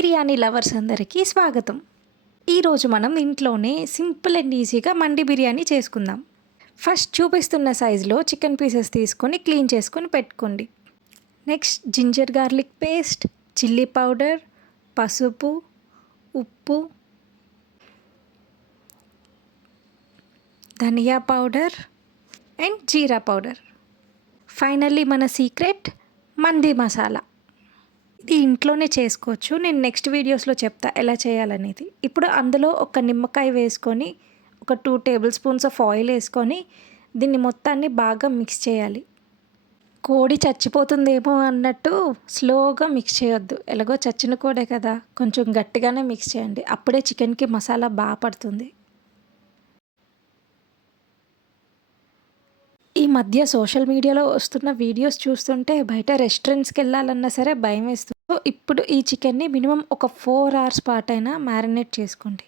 Biryani lovers అందరికీ స్వాగతం. ఈరోజు మనం ఇంట్లోనే సింపుల్ అండ్ ఈజీగా మండి బిర్యానీ చేసుకుందాం. ఫస్ట్ చూపిస్తున్న సైజులో చికెన్ పీసెస్ తీసుకొని క్లీన్ చేసుకొని పెట్టుకోండి. Next ginger garlic paste, chilli powder, పసుపు, ఉప్పు, ధనియా పౌడర్ అండ్ జీరా పౌడర్. ఫైనల్లీ మన సీక్రెట్ మంది మసాలా. ఇది ఇంట్లోనే చేసుకోవచ్చు. నేను నెక్స్ట్ వీడియోస్లో చెప్తా ఎలా చేయాలనేది. ఇప్పుడు అందులో ఒక నిమ్మకాయ వేసుకొని ఒక 2 టేబుల్ స్పూన్స్ ఆఫ్ ఆయిల్ వేసుకొని దీన్ని మొత్తాన్ని బాగా మిక్స్ చేయాలి. కోడి చచ్చిపోతుందేమో అన్నట్టు స్లోగా మిక్స్ చేయొద్దు. ఎలాగో చచ్చిన కోడే కదా, కొంచెం గట్టిగానే మిక్స్ చేయండి. అప్పుడే చికెన్కి మసాలా బాగా పడుతుంది. ఈ మధ్య సోషల్ మీడియాలో వస్తున్న వీడియోస్ చూస్తుంటే బయట రెస్టారెంట్స్కి వెళ్ళాలన్నా సరే భయం వేస్తుంది. సో ఇప్పుడు ఈ చికెన్ని మినిమం ఒక 4 hours పాటైనా మ్యారినేట్ చేసుకోండి.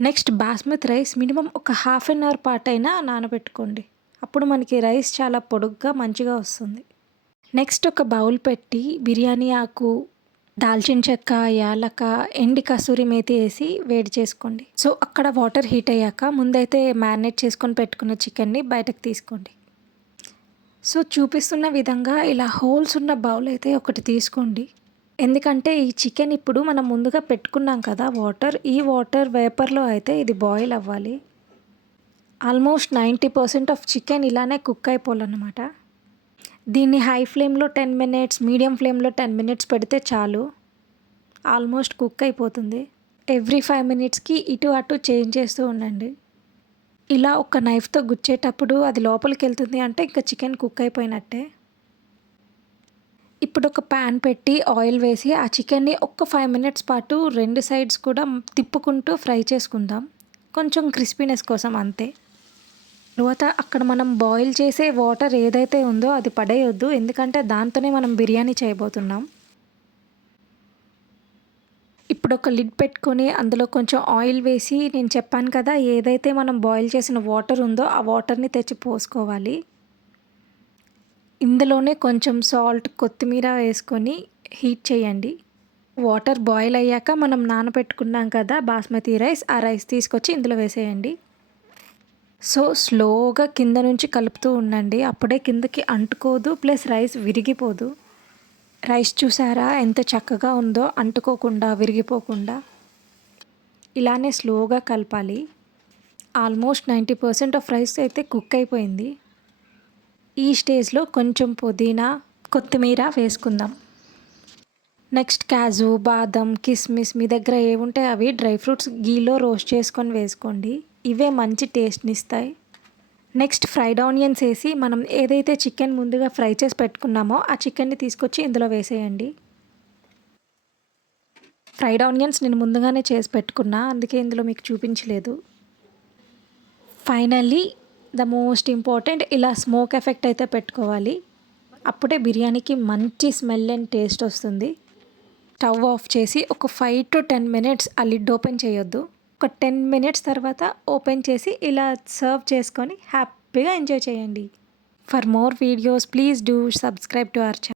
నెక్స్ట్ బాస్మతి రైస్ మినిమం ఒక 1/2 hour పాటైనా నానబెట్టుకోండి. అప్పుడు మనకి రైస్ చాలా పొడుగ్గా మంచిగా వస్తుంది. నెక్స్ట్ ఒక బౌల్ పెట్టి బిర్యానీ ఆకు, దాల్చిన చెక్క, యాలక, ఎండి కసూరి మేతి వేసి వేడి చేసుకోండి. సో అక్కడ వాటర్ హీట్ అయ్యాక ముందైతే మ్యారినేట్ చేసుకొని పెట్టుకున్న చికెన్ని బయటకు తీసుకోండి. సో చూపిస్తున్న విధంగా ఇలా హోల్స్ ఉన్న బౌల్ అయితే ఒకటి తీసుకోండి. ఎందుకంటే ఈ చికెన్ ఇప్పుడు మనం ముందుగా పెట్టుకున్నాం కదా వాటర్, ఈ వాటర్ వేపర్లో అయితే ఇది బాయిల్ అవ్వాలి. ఆల్మోస్ట్ 90% ఆఫ్ చికెన్ ఇలానే కుక్ అయిపోవాలన్నమాట. దీన్ని హై ఫ్లేమ్లో 10 minutes, మీడియం ఫ్లేమ్లో 10 minutes పెడితే చాలు, ఆల్మోస్ట్ కుక్ అయిపోతుంది. ఎవ్రీ 5 minutesకి ఇటు అటు చేంజ్ చేస్తూ ఉండండి. ఇలా ఒక నైఫ్తో గుచ్చేటప్పుడు అది లోపలికి వెళ్తుంది అంటే ఇంకా చికెన్ కుక్ అయిపోయినట్టే. ఇప్పుడు ఒక ప్యాన్ పెట్టి ఆయిల్ వేసి ఆ చికెన్ని ఒక 5 minutes పాటు 2 sides కూడా తిప్పుకుంటూ ఫ్రై చేసుకుందాం, కొంచెం క్రిస్పీనెస్ కోసం అంతే. తర్వాత అక్కడ మనం బాయిల్ చేసే వాటర్ ఏదైతే ఉందో అది పడేయొద్దు, ఎందుకంటే దాంతోనే మనం బిర్యానీ చేయబోతున్నాం. ఇప్పుడు ఒక లిడ్ పెట్టుకొని అందులో కొంచెం ఆయిల్ వేసి నేను చెప్పాను కదా ఏదైతే మనం బాయిల్ చేసిన వాటర్ ఉందో ఆ వాటర్ని తెచ్చి పోసుకోవాలి. ఇందులోనే కొంచెం సాల్ట్, కొత్తిమీర వేసుకొని హీట్ చేయండి. వాటర్ బాయిల్ అయ్యాక మనం నానబెట్టుకున్నాం కదా బాస్మతి రైస్, ఆ రైస్ తీసుకొచ్చి ఇందులో వేసేయండి. సో స్లోగా కింద నుంచి కలుపుతూ ఉండండి, అప్పుడే కిందకి అంటుకోదు, ప్లస్ రైస్ విరిగిపోదు. రైస్ చూసారా ఎంత చక్కగా ఉందో, అంటుకోకుండా విరిగిపోకుండా. ఇలానే స్లోగా కలపాలి. ఆల్మోస్ట్ 90% ఆఫ్ రైస్ అయితే కుక్ అయిపోయింది. ఈ స్టేజ్లో కొంచెం పుదీనా, కొత్తిమీర వేసుకుందాం. నెక్స్ట్ కాజు, బాదం, కిస్మిస్ మీ దగ్గర ఏముంటే అవి డ్రై ఫ్రూట్స్ గీలో రోస్ట్ చేసుకొని వేసుకోండి. ఇవే మంచి టేస్ట్ని ఇస్తాయి. నెక్స్ట్ ఫ్రైడ్ ఆనియన్స్ వేసి మనం ఏదైతే చికెన్ ముందుగా ఫ్రై చేసి పెట్టుకున్నామో ఆ చికెన్ని తీసుకొచ్చి ఇందులో వేసేయండి. ఫ్రైడ్ ఆనియన్స్ నేను ముందుగానే చేసి పెట్టుకున్నా, అందుకే ఇందులో మీకు చూపించలేదు. ఫైనల్లీ ద మోస్ట్ ఇంపార్టెంట్, ఇలా స్మోక్ ఎఫెక్ట్ అయితే పెట్టుకోవాలి, అప్పుడే బిర్యానీకి మంచి స్మెల్ అండ్ టేస్ట్ వస్తుంది. స్టవ్ ఆఫ్ చేసి ఒక 5 to 10 minutes ఆ లిడ్ ఓపెన్ చేయొద్దు. ఒక 10 minutes తర్వాత ఓపెన్ చేసి ఇలా సర్వ్ చేసుకొని హ్యాపీగా ఎంజాయ్ చేయండి. For more videos please do subscribe to our channel.